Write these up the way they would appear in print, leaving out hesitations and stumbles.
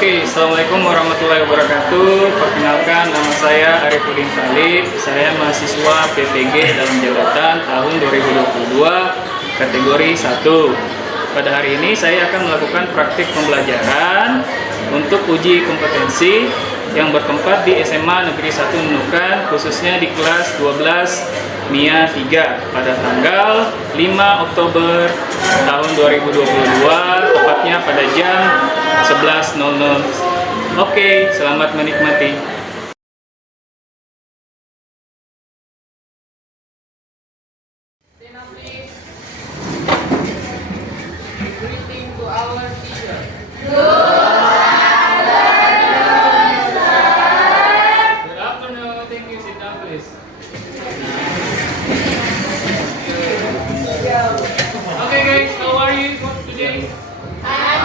Oke, Assalamualaikum warahmatullahi wabarakatuh. Perkenalkan, nama saya Arifudin Khalid. Saya mahasiswa PPG dalam jabatan tahun 2022, kategori 1. Pada hari ini saya akan melakukan praktik pembelajaran untuk uji kompetensi yang bertempat di SMA Negeri 1 Nunukan, khususnya di kelas 12 MIA 3 pada tanggal 5 Oktober tahun 2022, tepatnya pada jam 11.00. Oke, selamat menikmati. Greeting to our teacher. Good afternoon. Thank you. Sit down, please. Okay, guys, how are you today? I'm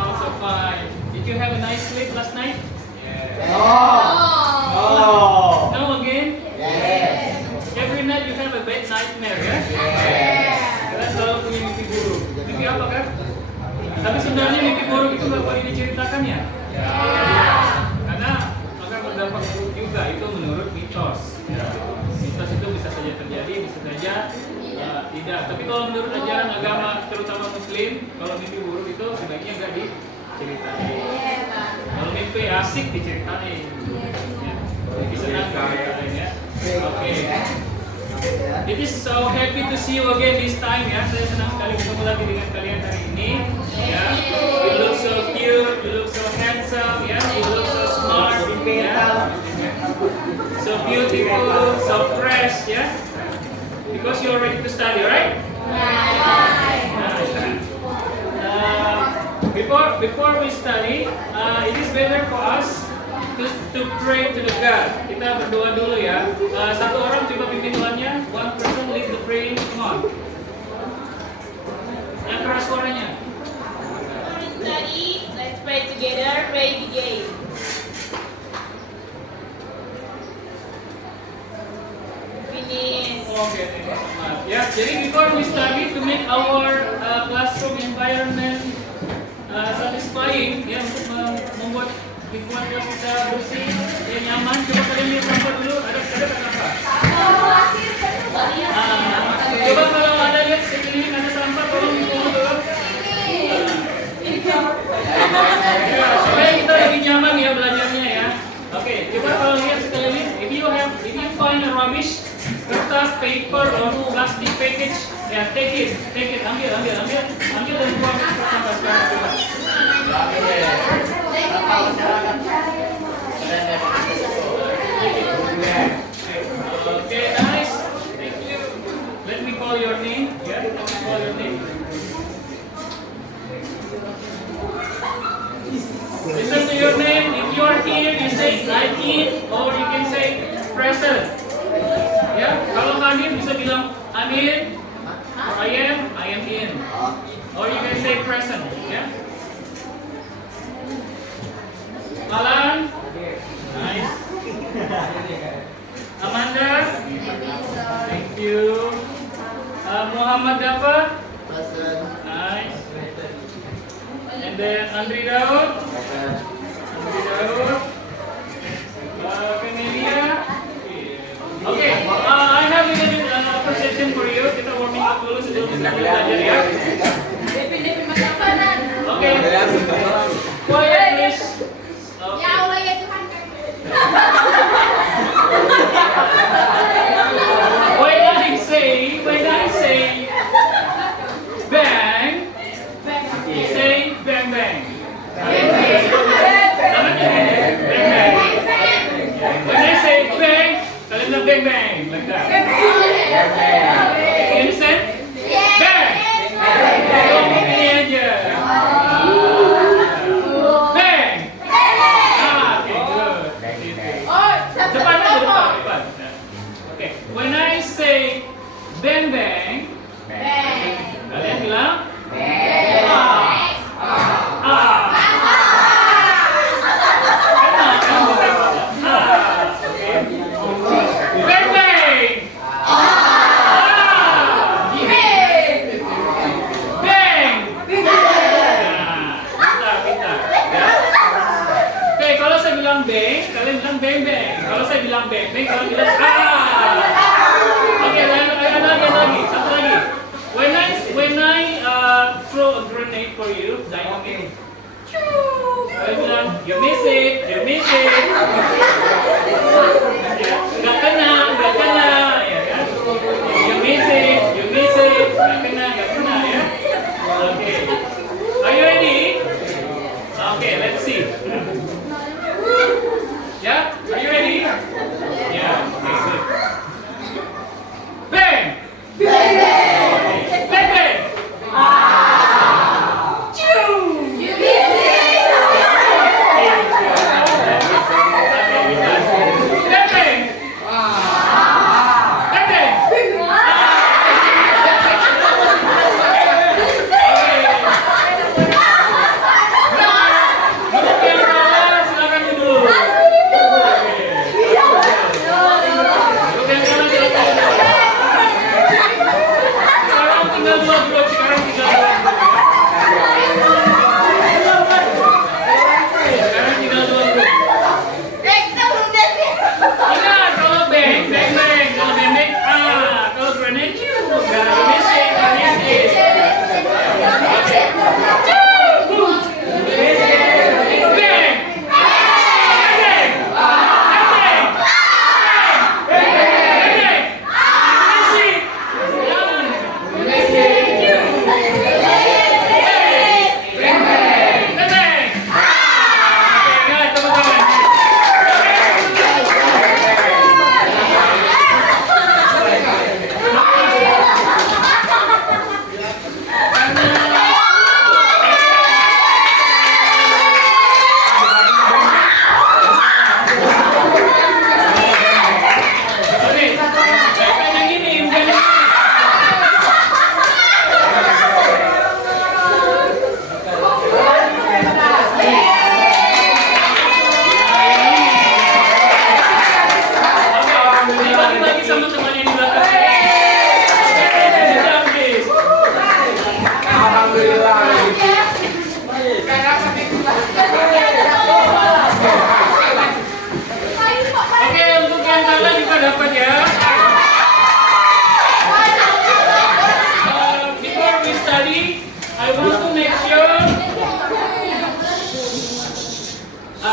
also fine. Did you have a nice sleep last night? No again? Every night you have a bad nightmare, ya? Karena selalu punya mimpi buruk. Mimpi apa kan? Tapi sebenarnya mimpi buruk itu nggak boleh diceritakan ya? Karena akan berdampak buruk juga. Itu menurut mitos. Mitos itu bisa saja terjadi, bisa saja tidak. Tapi kalau menurut ajaran agama, terutama Muslim, kalau mimpi buruk itu sebaiknya nggak diceritain. Kalau mimpi asik diceritain. Ya. Lebih senang diceritain ya. Oke. It is so happy to see you again this time ya. Saya senang sekali bertemu lagi dengan kalian hari ini. Ya. You look so cute, you look so handsome, ya. You look so smart, ya. So beautiful, so fresh, ya. Because you are ready to study, right? Before we study, it is better for us to pray to the God. Kita berdoa dulu ya. Satu orang coba pimpin doanya. One person lead the praying. Come on. Yang keras suaranya. Before we study, let's pray together. Pray begin. Finish. Okay, thank you so much. Ya, jadi before we study to make our classroom environment satisfying, ya, untuk membuat lingkungan kelas kita bersih, ya, nyaman. Coba kalian lihat sampah dulu. Ada apa? Coba kalau ada lihat sekeliling ada sampah, tolong dibuang dulu. Ya, supaya kita lebih nyaman ya belajarnya ya. Oke, coba kalau lihat sekeliling, if you find a rubbish, kertas, paper, or plastic package, ya take it, ambil dan buang ke sampah sekarang coba. Okay, nice. Thank you. Let me call your name. Yeah, let me call your name. Listen to your name. If you are here, you say I'm in, or you can say present. Ya, kalau nggak in bisa bilang I'm in, or I am in, or you can say present. Ya. Alan, nice. Amanda, thank you. Muhammad Dafa, nice. And then Andri Daud, Camelia. Okay, I have a little bit session for you. Kita warming up dulu sebelum kita belajar ya. Okay. Quiet please. Ya Allah ya Tuhan. When I say bang, say bang bang. Bang bang. When I say bang, kalian bilang bang bang like that. You understand? Bang. bilang beng, kalau bilang Oke, ada lagi, satu lagi. When I throw a grenade for you, dynamite. Saya bilang, you miss it. Nggak kena, ya kan? You miss it, nggak kena, ya. Oke. Are you ready? Okay, let's see. Yeah, are you ready? Yeah, okay, good. Bang! Bang! Bang! Bang!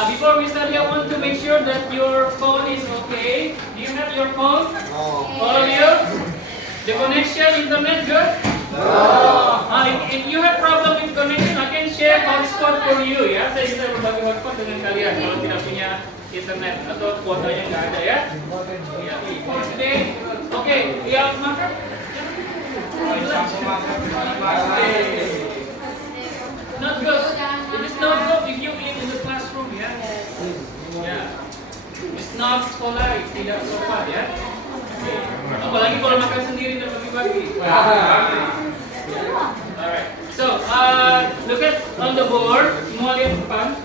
Before we start, I want to make sure that your phone is okay. Do you have your phone? All of you? The connection, internet good? If you have problem with connection, I can share hotspot for you ya. Saya bisa berbagi hotspot dengan kalian kalau tidak punya internet atau kuotanya nggak ada ya. Ya, oke, ya maka. Not good. It is not good if you eat in the classroom ya. Ya, it's not polite, tidak sopan ya. Apalagi kalau makan sendiri dan bagi-bagi. Alright. So, look at on the board. Semua lihat depan.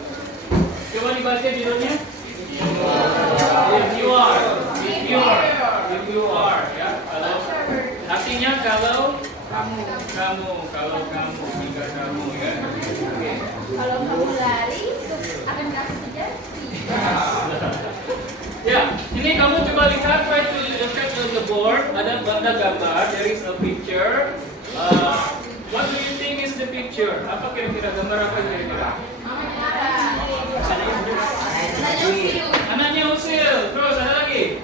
Coba dibaca judulnya. If you are. Ya. Kalau artinya kalau kamu, jika kamu ya. Kalau kamu lari, akan kamu kejar. Ya, ini kamu coba lihat, try to look at the board. Ada gambar, there is a picture. What do you think is the picture? Apa kira-kira gambar apa kira-kira? Anaknya usil. Terus ada lagi?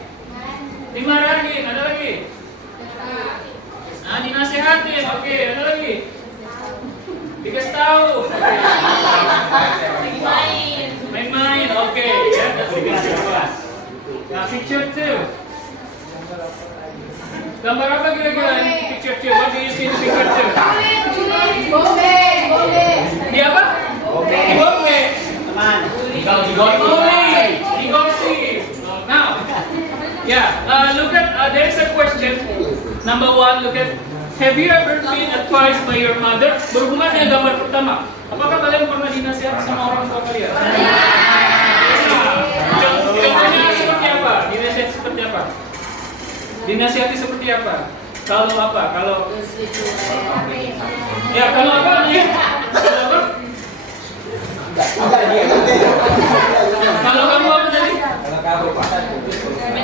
Dimarahin, ada lagi? Dinasehatin, oke, ada lagi? Dikasih tahu. Main-main, oke, ya, that's the picture one. Nah, picture two. Gambar apa kira-kira picture two? What do you see in picture two? Bombe. Di apa? Di bombe. Teman. Di gosip. Now, look at there is a question. Number one, look at. Have you ever been advised by your mother? Berhubungan dengan gambar pertama. Apakah kalian pernah dinasihat sama orang tua kalian? Contohnya seperti apa? Dinasihati seperti apa? Dinasihati seperti apa? Kalau apa? Kalau kalau apa nih? Kalau apa? Kalau kamu apa tadi? Kalau kamu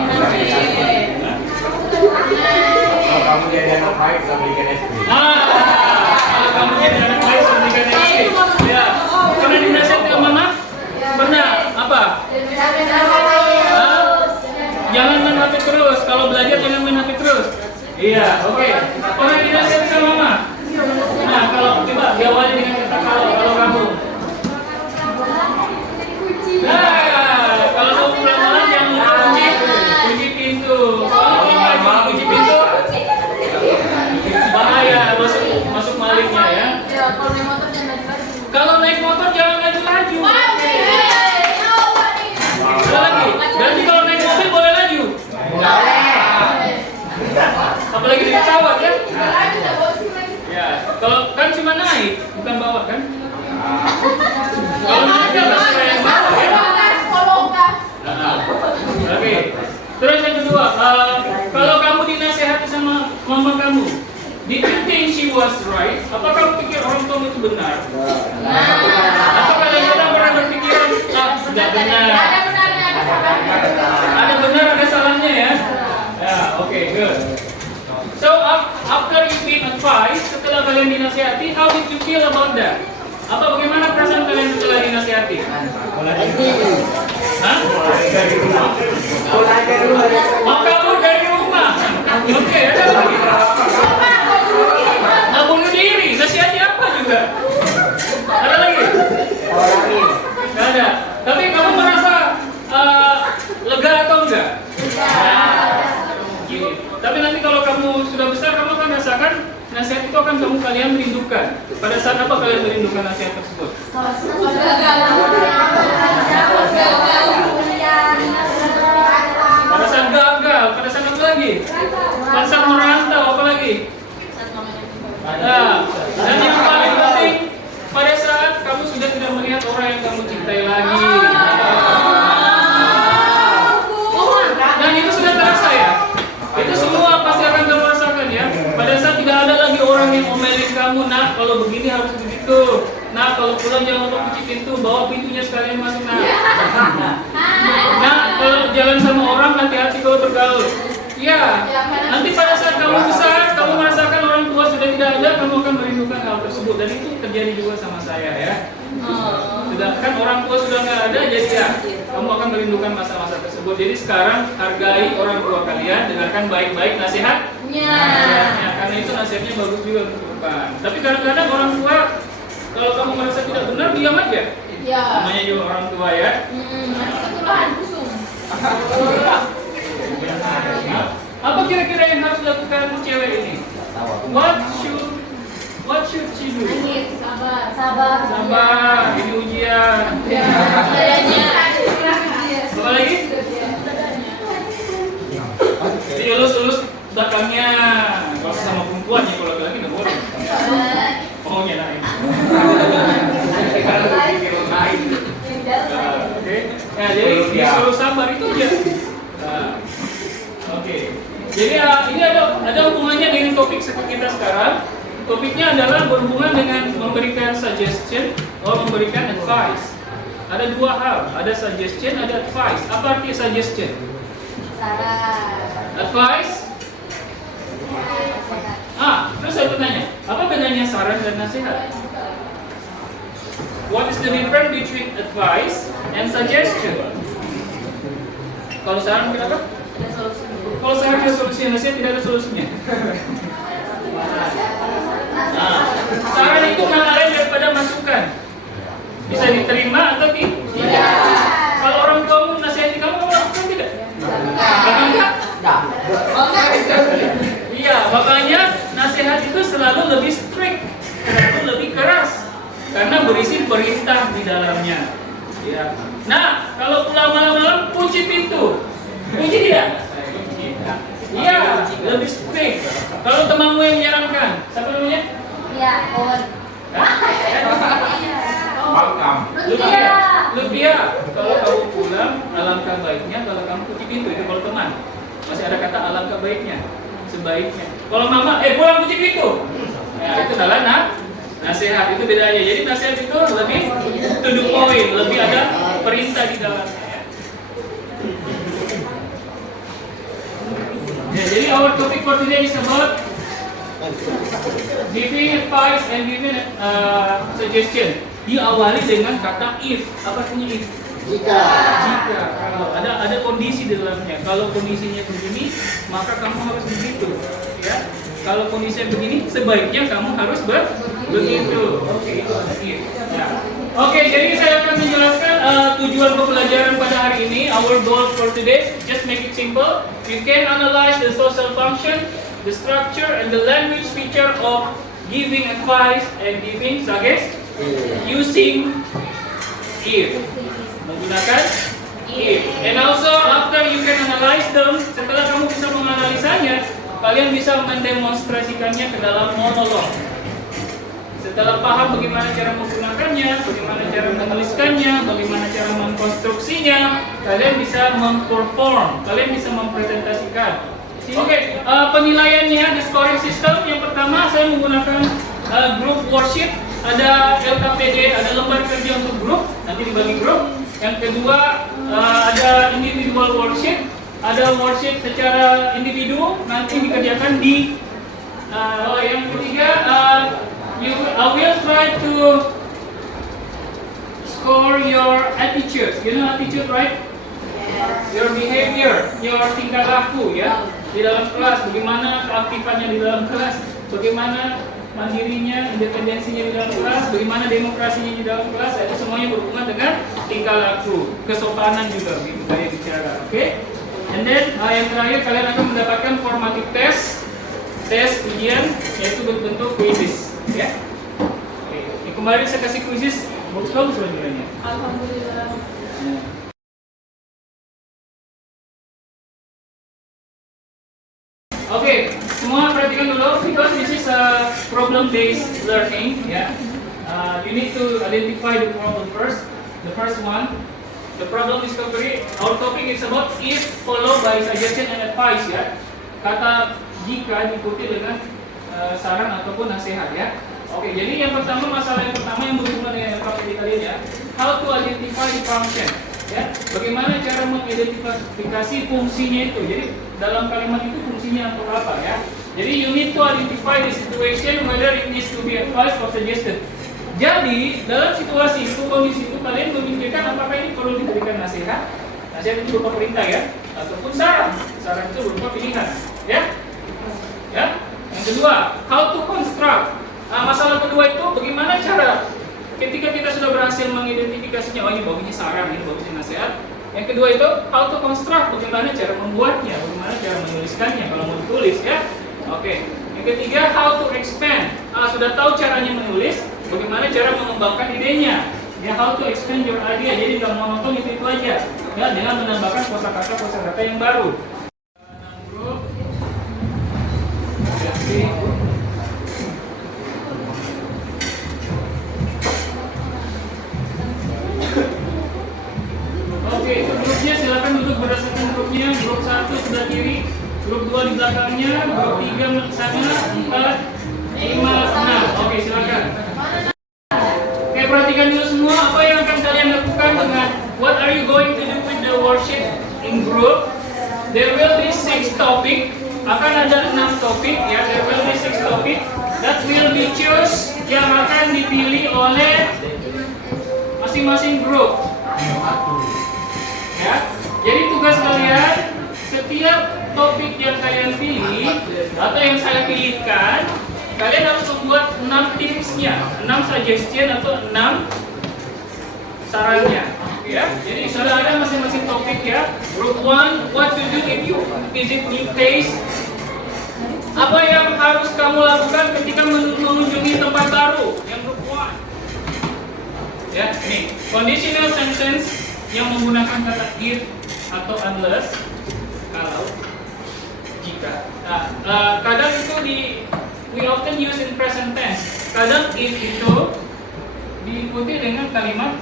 kamu itu benar? Atau kalian pernah berpikiran tidak benar? Ada benar, ada salahnya ya? Ya, oke, good. So after you been advised, setelah kalian dinasihati, how did you feel about that? Apa bagaimana perasaan kalian setelah dinasihati? Hah? Mau kabur dari rumah? Oke, ada lagi. Mau bunuh diri? Nasihati apa juga? Ada lagi? Nggak ada. Tapi kamu merasa lega atau enggak? Tapi nanti kalau kamu sudah besar, kamu akan rasakan nasihat itu akan kalian merindukan. Pada saat apa kalian merindukan nasihat tersebut? Pada saat gagal, pada saat apa lagi? Pada saat merantau, apa lagi? Dan yang paling penting, pada saat kamu sudah tidak melihat orang yang kamu cintai lagi. Dan itu sudah terasa ya? Itu semua pasti akan kamu rasakan ya. Pada saat tidak ada lagi orang yang omelin kamu, nah kalau begini harus begitu. Nah kalau pulang jangan lupa kunci pintu, bawa pintunya sekalian masuk nah. Nah kalau jalan sama orang hati-hati kalau bergaul. Ya, nanti pada saat kamu besar, kamu merasakan orang tua sudah tidak ada, kamu akan merindukan hal tersebut. Dan itu terjadi juga sama saya ya. Sedangkan orang tua sudah nggak ada, jadi ya kamu akan merindukan masa-masa tersebut. Jadi sekarang hargai orang tua kalian, dengarkan baik-baik nasihatnya. Karena itu nasihatnya bagus juga untuk depan. Tapi kadang-kadang orang tua, kalau kamu merasa tidak benar, diam aja. Ya. Namanya juga orang tua ya. Ketulahan busung. Apa kira-kira yang harus dilakukan cewek ini? What should she do? Sabar, ini ujian. Apa lagi? Jadi lulus belakangnya. Kalau sama perempuan ya, kalau laki-laki nggak boleh. Maunya lain. Oke. Nah, jadi disuruh sabar itu aja. Oke. Jadi ini ada hubungannya dengan topik kita sekarang. Topiknya adalah berhubungan dengan memberikan suggestion atau memberikan advice. Ada dua hal, ada suggestion, ada advice. Apa arti suggestion? Advice? Terus saya bertanya, apa bedanya saran dan nasihat? What is the difference between advice and suggestion? Kalau saran mungkin apa? Kalau saran ada solusinya, nasihat tidak ada solusinya. Saran itu hal lain daripada masukan. Bisa diterima atau tidak. Kalau orang tuamu nasihati kamu lakukan tidak? Enggak. Iya, makanya nasihat itu selalu lebih strict, selalu lebih keras, karena berisi perintah di dalamnya. Ya. Nah, kalau pulang malam-malam kunci pintu, kunci tidak? Iya, lebih strict. Kalau temanmu yang menyarankan, siapa namanya? Ya, Lupia, kalau kamu pulang, alangkah baiknya kalau kamu kunci pintu. Itu kalau teman. Masih ada kata alangkah baiknya, sebaiknya. Kalau mama, pulang kunci pintu. Ya, itu salah nasihat, itu bedanya. Jadi nasihat itu lebih to the point, lebih ada perintah di dalamnya. Ya, jadi our topic for today is about giving advice and giving suggestion. Diawali dengan kata if. Apa artinya if? Jika. Kalau ada kondisi di dalamnya. Kalau kondisinya begini, maka kamu harus begitu. Ya. Kalau kondisinya begini, sebaiknya kamu harus begitu. Oke, itu ada if. Ya. Oke, jadi saya akan menjelaskan tujuan pembelajaran pada hari ini. Our goal for today, just make it simple. You can analyze the social function, the structure, and the language feature of giving advice and giving suggestion using if. Menggunakan if. And also after you can analyze them, setelah kamu bisa menganalisanya, kalian bisa mendemonstrasikannya ke dalam monolog. Setelah paham bagaimana cara menggunakannya, bagaimana cara menuliskannya, bagaimana cara mengkonstruksinya, kalian bisa memperform, kalian bisa mempresentasikan. Oke, penilaiannya, the scoring system. Yang pertama saya menggunakan group worksheet. ada LKPD, ada lembar kerja untuk grup, nanti dibagi grup. Yang kedua ada individual worksheet, ada worksheet secara individu, nanti dikerjakan di. Yang ketiga, I will try to score your attitude. You know attitude, right? Your behavior, your tingkah laku ya di dalam kelas, bagaimana keaktifannya di dalam kelas, bagaimana mandirinya, independensinya di dalam kelas, bagaimana demokrasinya di dalam kelas, itu semuanya berhubungan dengan tingkah laku, kesopanan juga, gitu gaya bicara, oke? And then yang terakhir kalian akan mendapatkan formative test ujian yaitu berbentuk quizzes, ya. Oke. Kemarin saya kasih quizzes, bagus sebenarnya. Alhamdulillah. Oke, semua perhatikan dulu because this is a problem-based learning. Ya, you need to identify the problem first. The first one, the problem discovery. Our topic is about if followed by suggestion and advice. Ya, kata jika diikuti dengan saran ataupun nasihat. Ya. Oke, jadi yang pertama masalah yang pertama yang berhubungan dengan LKPD kalian ya. How to identify the function. Ya, bagaimana cara mengidentifikasi fungsinya itu. Jadi dalam kalimat itu fungsinya untuk apa ya? Jadi you need to identify the situation whether it needs to be advised or suggested. Jadi dalam situasi itu, kondisi itu kalian memikirkan apakah ini perlu diberikan nasihat. Nasihat itu berupa perintah ya, ataupun saran. Saran itu berupa pilihan. Ya. Yang kedua, how to construct. Masalah kedua itu bagaimana cara ketika kita sudah berhasil mengidentifikasinya, oh ini bagusnya saran, ini bagusnya nasihat. Yang kedua itu how to construct, bagaimana cara membuatnya, bagaimana cara menuliskannya kalau mau ditulis ya. Oke. Yang ketiga how to expand. Sudah tahu caranya menulis, bagaimana cara mengembangkan idenya. Ya, how to expand your idea. Jadi nggak monoton itu aja. Ya, dengan menambahkan kosakata yang baru. Oke, grupnya silakan duduk berdasarkan grupnya. Grup 1 sebelah kiri, grup 2 di belakangnya, grup 3 sana, 4, 5, 6. Oke, silakan. Oke, perhatikan dulu semua apa yang akan kalian lakukan dengan what are you going to do with the worksheet in group. There will be 6 topic. Akan ada 6 topik ya. There will be 6 topic that will be choose yang akan dipilih oleh masing-masing grup. Ya, jadi tugas kalian setiap topik yang kalian pilih atau yang saya pilihkan, kalian harus membuat 6 tipsnya, 6 suggestion atau 6 sarannya. Ya, jadi sudah ada masing-masing topik ya. Group 1, what to do if you visit new place. Apa yang harus kamu lakukan ketika mengunjungi tempat baru? Yang group 1. Ya, nih conditional sentence yang menggunakan kata if atau unless, kalau, jika. Kadang itu we often use in present tense. Kadang if itu diikuti dengan kalimat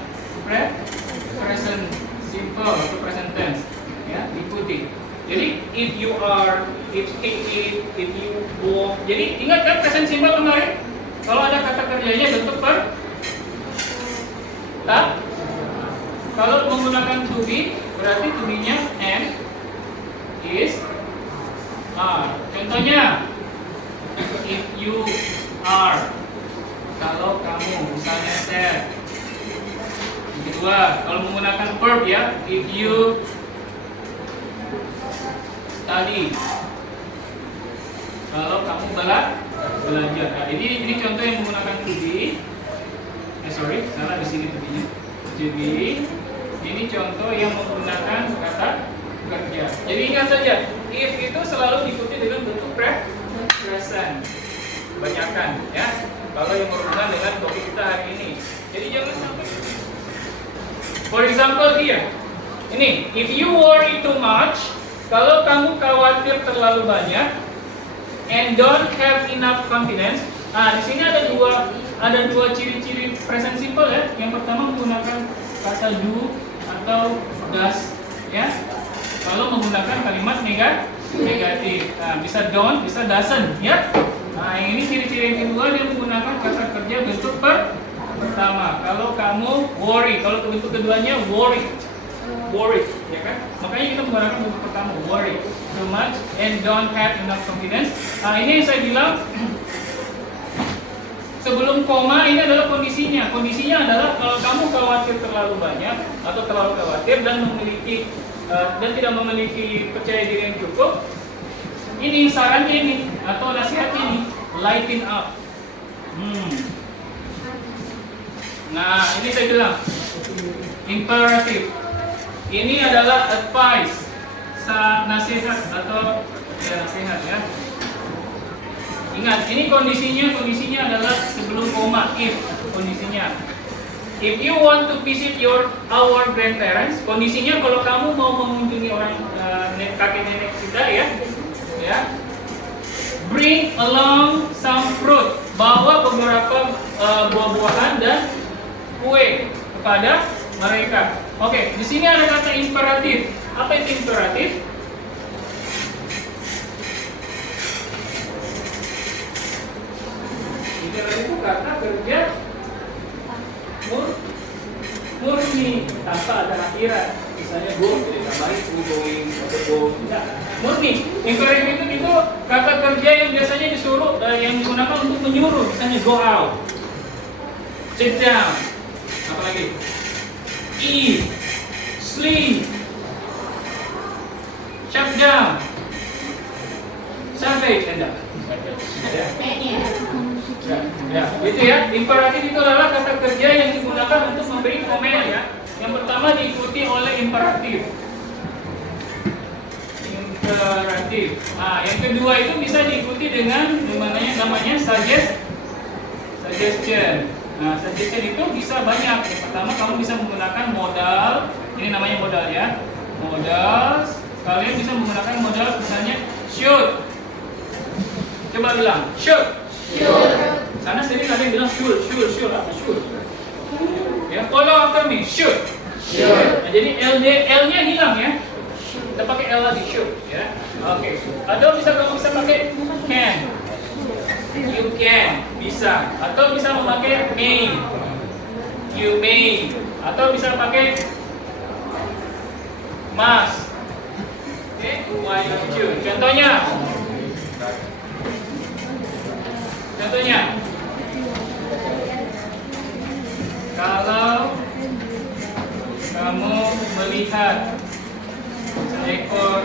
present simple atau present tense. Ya, diikuti. Jadi if you are, if you go. Jadi ingat kan present simple kemarin? Kalau ada kata kerjanya bentuk kalau menggunakan to be, berarti to be-nya am, is, are. Contohnya, if you are, kalau kamu, misalnya share. Yang kedua, kalau menggunakan verb ya, if you study, kalau kamu belajar. Nah, ini contoh yang menggunakan to be. Salah di sini to be-nya. To be. Ini contoh yang menggunakan kata kerja. Jadi ingat saja, if itu selalu diikuti dengan bentuk present. Kebanyakan, ya. Kalau yang berhubungan dengan topik kita hari ini. Jadi jangan sampai. For example here, ini, if you worry too much, kalau kamu khawatir terlalu banyak, and don't have enough confidence. Di sini ada dua ciri-ciri present simple ya. Yang pertama menggunakan kata do atau does ya. Kalau menggunakan kalimat negatif, bisa don't, bisa doesn't ya. Nah, ini ciri-ciri yang kedua, dia menggunakan kata kerja bentuk pertama. Kalau kamu worry, kalau bentuk keduanya worry, ya kan? Makanya kita menggunakan bentuk pertama worry, too much and don't have enough confidence. Nah, ini yang saya bilang sebelum koma, ini adalah kondisinya. Kondisinya adalah kalau kamu khawatir terlalu banyak atau terlalu khawatir dan tidak memiliki percaya diri yang cukup. Ini sarannya ini atau nasihatnya ini, lighten up. Nah, ini saya bilang imperatif. Ini adalah advice, nasihat atau ya nasihat ya. Ingat, ini kondisinya adalah sebelum koma, if kondisinya. If you want to visit our grandparents, kondisinya kalau kamu mau mengunjungi orang kakek nenek kita ya, bring along some fruit, bawa beberapa buah-buahan dan kue kepada mereka. Oke, di sini ada kata imperatif. Apa itu imperatif? Imperatif itu kata kerja murni tanpa ada akhiran. Misalnya go, jadi tambahin going atau go, tidak. Murni. Imperatif itu kata kerja yang biasanya disuruh, yang digunakan untuk menyuruh. Misalnya go out, sit down, apa lagi? Eat, sleep, shut down, savage, enggak? Ya, itu ya. Imperatif itu adalah kata kerja yang digunakan untuk memberi komen ya. Yang pertama diikuti oleh imperatif. Imperatif. Nah, yang kedua itu bisa diikuti dengan namanya suggestion. Nah, suggestion itu bisa banyak. Yang pertama kamu bisa menggunakan modal. Ini namanya modal ya. Modal. Kalian bisa menggunakan modal misalnya should. Coba bilang should. Sana sendiri ada yang bilang should. Apa should? Ya, follow after me. Should. Nah, jadi L-nya hilang ya. Kita pakai L lagi should ya. Oke. Atau kamu bisa pakai can. You can, bisa. Atau bisa memakai may. You may. Atau bisa pakai must. Oke, why don't you? Contohnya, kalau kamu melihat seekor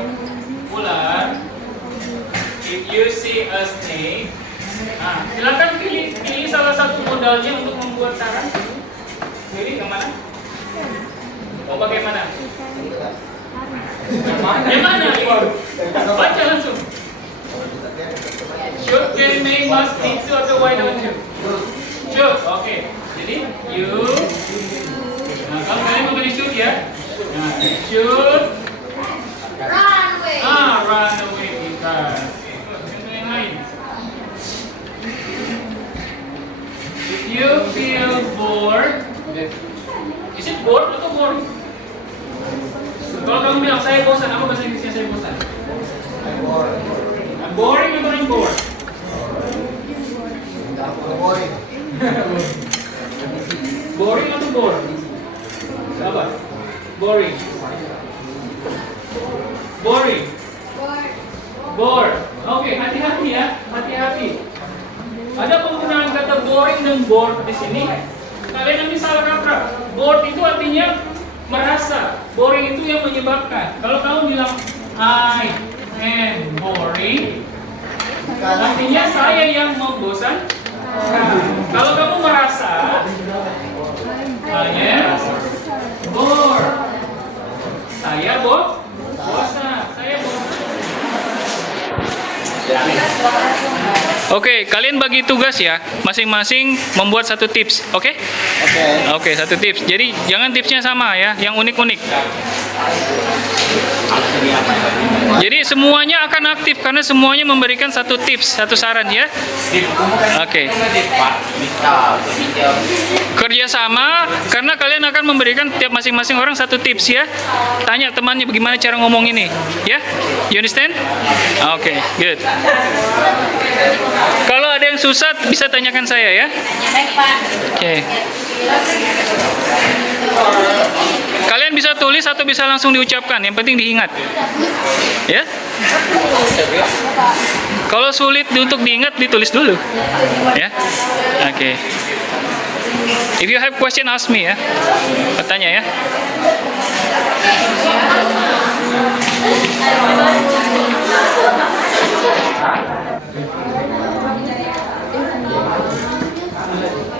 ular, if you see a snake, nah, silakan pilih salah satu modalnya untuk membuat saran. Pilih yang mana? Mau pakai mana? Yang mana? Baca langsung. Should, can, may, must, need to, atau why don't you? Should, oke. Jadi you. Nah, kalau kalian memilih should ya. Nah, should. Run away. Run away because. Contoh yang lain. If you feel bored, is it bored atau boring? Kalau kamu bilang saya bosan, apa bahasa Inggrisnya saya bosan? Boring atau I'm bored? Boring atau bored? Sabar. Boring. Bored. Oke, hati-hati ya, hati-hati. Ada penggunaan kata boring dan bored di sini. Kalian nanti salah kaprah. Bored itu artinya merasa. Boring itu yang menyebabkan. Kalau kamu bilang I am boring, artinya saya yang membosankan. Kalau kamu merasa saya bored, saya bosan, saya bosan. Oke, kalian bagi tugas ya, masing-masing membuat satu tips, oke? Oke, satu tips. Jadi jangan tipsnya sama ya, yang unik-unik. Jadi semuanya akan aktif karena semuanya memberikan satu tips, satu saran ya. Oke. Kerjasama karena kalian akan memberikan tiap masing-masing orang satu tips ya. Tanya temannya bagaimana cara ngomong ini, ya. You understand? Oke, good. Kalau ada yang susah bisa tanyakan saya ya. Baik, Pak. Oke. Kalian bisa tulis atau bisa langsung diucapkan, yang penting diingat. Ya. Kalau sulit untuk diingat, ditulis dulu. Ya. Oke. If you have question, ask me ya. Bertanya ya.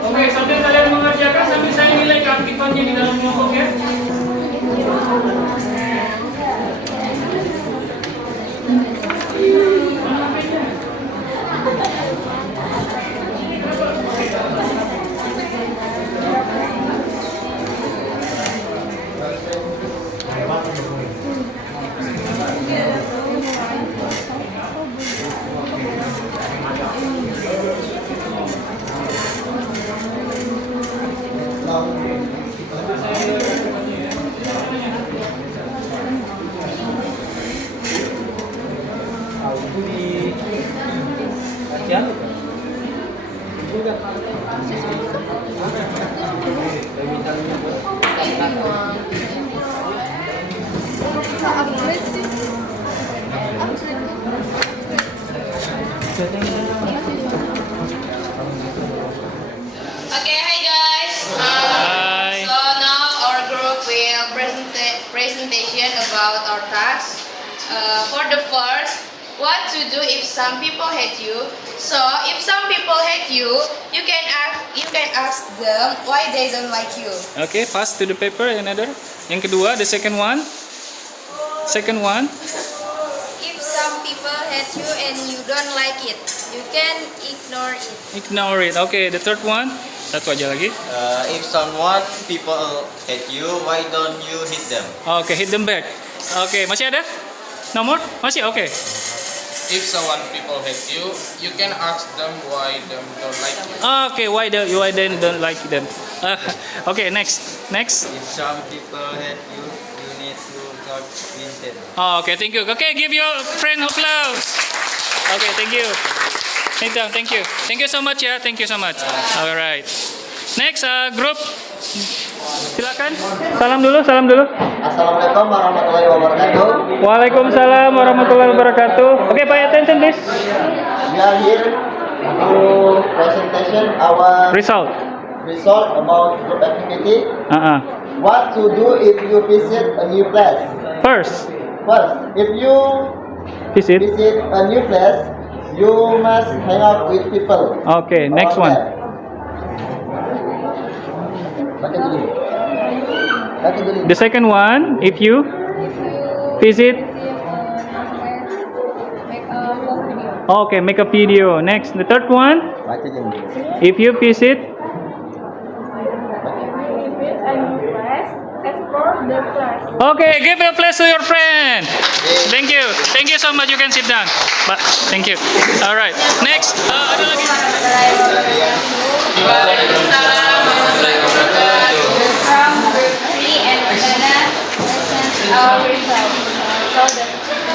Oke, sambil kalian mengerjakan, sambil saya nilai keaktifannya di dalam kelompok ya. Okay, hi guys. Hi. So now our group will presentation about our task. For the first, what to do if some people hate you. So if some people hate you, you can ask them why they don't like you. Okay, pass to the paper. Another. Yang kedua, the second one. Second one. If some people hate you and you don't like it, you can ignore it. Ignore it. Okay, the third one. Satu aja lagi. If someone people hate you, why don't you hit them? Okay, hit them back. Okay, masih ada? No more? Masih? Okay. If someone people hate you, you can ask them why they don't like you. Okay, why they don't like them? Okay, next. Next. If some people hate you, you need to talk with them. Okay, thank you. Okay, give your friend applause. Okay, thank you. Sit down, thank you. Thank you so much ya, thank you so much. Alright. Next, group. Silakan. Salam dulu, salam dulu. Assalamualaikum warahmatullahi wabarakatuh. Waalaikumsalam warahmatullahi wabarakatuh. Okay, pay attention please. We are here to presentation our Result. result about group activity. What to do if you visit a new place? First, First, if you visit. visit a new place, you must hang out with people. Okay, next one. Baca dulu. Baca dulu. The second one, if you visit. Okay, make a video. Next, the third one, Baca dulu. if you visit. Okay, give a place to your friend. Thank you. Thank you so much. You can sit down. But thank you. All right. Next, ada lagi. From group 3 and banana lessons our result. So the first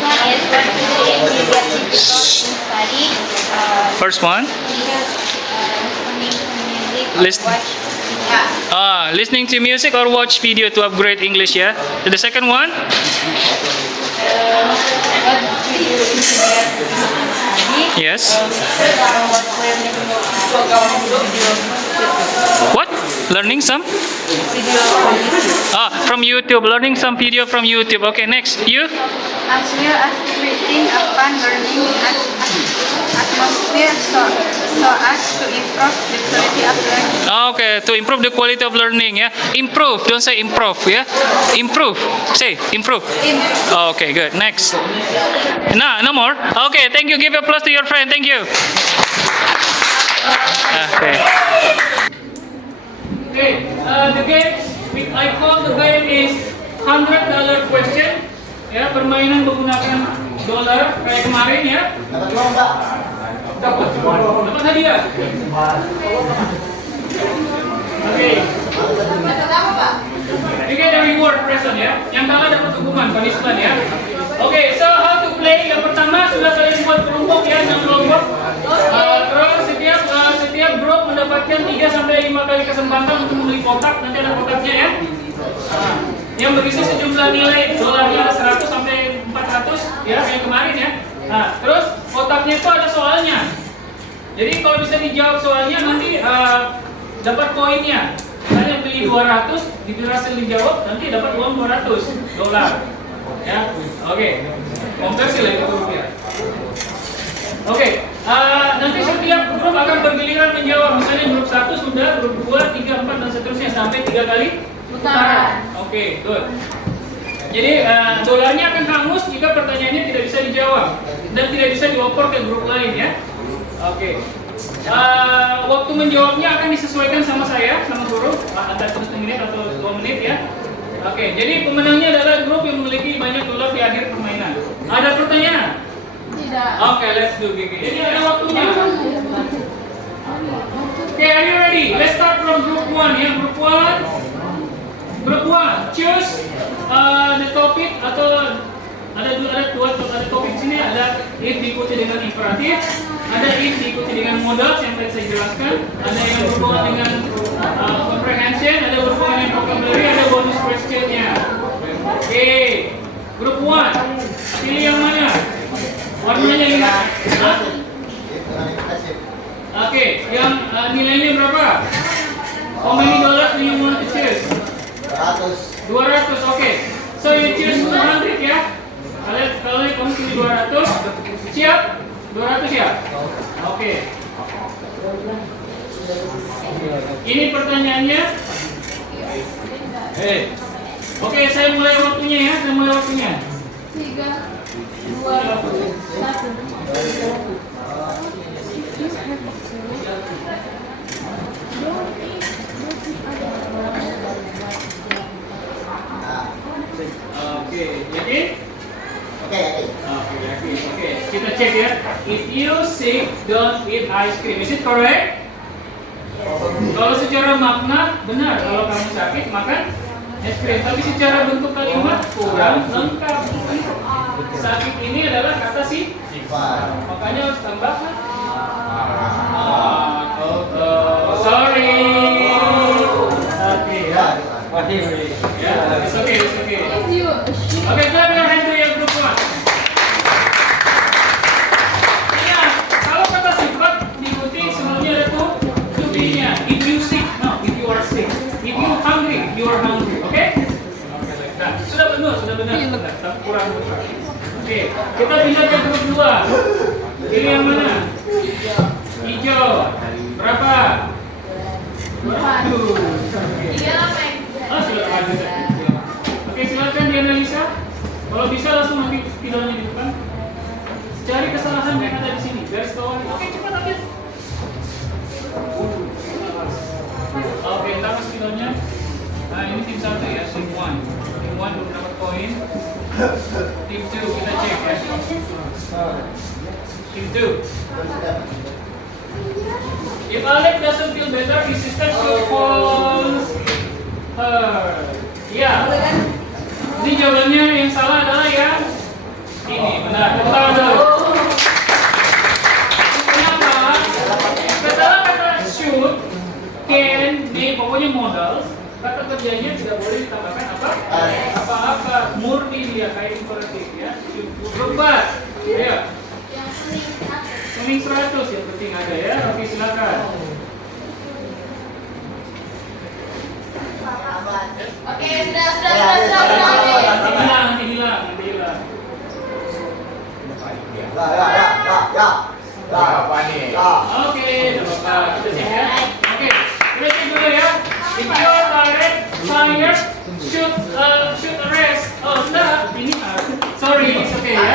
one is what to do if you get difficult in study. First one. Listening to music, watch. Listening to music or watch video to upgrade English. Yeah. The second one. What to do if you get difficult in study. Yes. What? Learning some? From YouTube. Learning some video from YouTube. Okay, next. You? As well as creating a fun learning atmosphere so as to improve the quality of learning. Okay, to improve the quality of learning. Yeah. Improve. Don't say improve. Yeah. Improve. Say improve. Okay, good. Next. No more. Okay, thank you. Give a applause to your friend. Thank you. Okay. Okay. The game I call the game is $100 question. Ya, permainan menggunakan dolar kayak kemarin ya. Dapat uang Mbak. Dapat hadiah. Oke. You get a reward present ya. Yang kalah dapat hukuman, punishment ya. Oke, so how to play? Yang pertama sudah kalian buat kelompok ya, 6 kelompok. Terus setiap grup mendapatkan 3 sampai 5 kali kesempatan untuk membeli kotak. Nanti ada kotaknya ya. Yang berisi sejumlah nilai dolarnya ada 100 sampai 400 ya kayak kemarin ya. Nah, terus kotaknya itu ada soalnya. Jadi kalau bisa dijawab soalnya nanti dapat poinnya. Kalian beli 200, berhasil dijawab, nanti dapat uang $200. Ya, oke. Konversi lah itu rupiah. Oke, nanti setiap grup akan bergiliran menjawab. Misalnya grup 1 sudah, grup 2, 3, 4 dan seterusnya sampai 3 kali putaran. Oke, good. Jadi dolarnya akan hangus jika pertanyaannya tidak bisa dijawab dan tidak bisa dioper ke grup lain ya. Oke. Waktu menjawabnya akan disesuaikan sama saya, sama guru, antara 1 menit atau 2 menit ya. Oke, jadi pemenangnya adalah grup yang memiliki banyak dolar di akhir permainan. Ada pertanyaan? Tidak. Oke, let's do Gigi. Jadi ada waktunya. Oke, are you ready? Let's start from group 1 ya. Group 1, choose the topic atau ada topik sini, ada if diikuti dengan imperatif, ada if diikuti dengan modal yang tadi saya jelaskan, ada yang berhubungan dengan comprehension, ada berhubungan dengan vocabulary, ada bonus questionnya. Oke, group 1, pilih yang mana? Warnanya lihat. Oke, yang nilainya berapa? How many dollars do you want to choose? 200, oke. So you choose 200 ya. Kalau kamu pilih 200, siap? 200 ya? Oke. Ini pertanyaannya. Oke, saya mulai waktunya ya. 3, 2, 1. Oke, yakin? Oke, yakin. Oke, kita cek ya. If you sick, don't eat ice cream. Is it correct? Kalau secara makna benar. Kalau kamu sakit makan es krim. Tapi secara bentuk kalimat kurang lengkap. Sakit ini adalah kata makanya harus tambahkan. Sorry. Oke ya. Ya, it's okay. Oke, clap your hand to your group 1. Ingat, kalau kata sifat diikuti sebelumnya ada to be-nya. If you sick, no, if you are sick. If you hungry, you are hungry. Oke? Nah, sudah benar. Tapi kurang. Oke, kita pindah ke grup 2. Pilih yang mana? Hijau. Berapa? 200. Oke, silakan dianalisa. Kalau bisa langsung nanti spidolnya di depan. Cari kesalahan yang ada di sini. Garis bawah. Oke, cepat ambil. Oke, taruh spidolnya. Nah, ini tim 1 ya, tim 1. Tim 1 belum dapat poin. Tim 2 kita cek ya. Tim 2. If Alex doesn't feel better, his sister should call her. Iya. Ini jawabannya yang salah adalah yang ini. Benar. Kita tahu dulu. Kenapa? Setelah kata should, can, may, pokoknya modal, kata kerjanya tidak boleh ditambahkan apa-apa. Murni dia kayak imperatif ya. Berubah. Ya. Kuning 100 yang penting ada ya. Oke, silakan. Oke, sudah. Nanti hilang. Oke, kita cek ya. Oke, kita cek dulu ya. If your direct fire shoot arrest. Oh, enggak. Ini sorry, it's okay ya.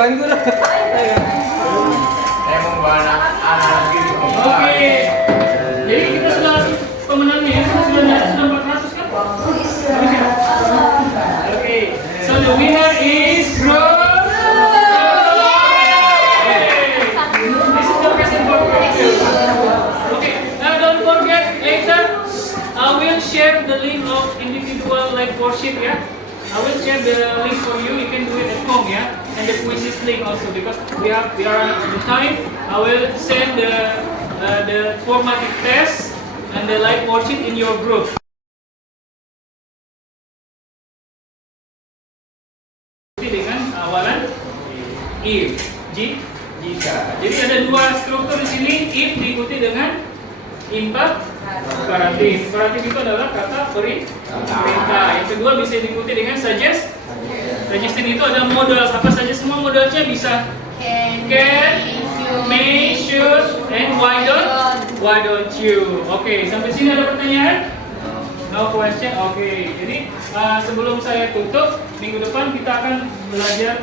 Emang banyak anak gitu. Oke. Jadi kita sudah pemenangnya ya. Sudah 400 kan? Oke. So the winner is group. This is the present for you. Okay. Now don't forget later I will share the link of individual live worship ya. I will share the link for you. You can do it at home, yeah, and the quizzes link also because we are on the time. I will send the formative test and the live worship in your group. Dengan awalan if, jika. Jadi ada dua struktur di sini. If diikuti dengan imperatif. Imperatif itu adalah kata perintah. Yang kedua bisa diikuti dengan suggest. Suggestion itu ada modal. Apa saja semua modalnya bisa. Can, may, should, and why don't you? Oke, sampai sini ada pertanyaan? No question. Oke. Jadi sebelum saya tutup, minggu depan kita akan belajar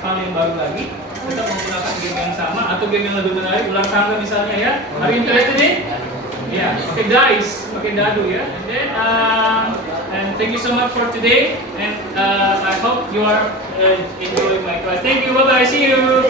hal yang baru lagi. Kita menggunakan game yang sama atau game yang lebih menarik, ular tangga misalnya ya. Are you interested in? Yeah, okay, dice, okay, dadu ya. And then, and thank you so much for today. And I hope you are enjoying my class. Thank you. Bye bye. See you.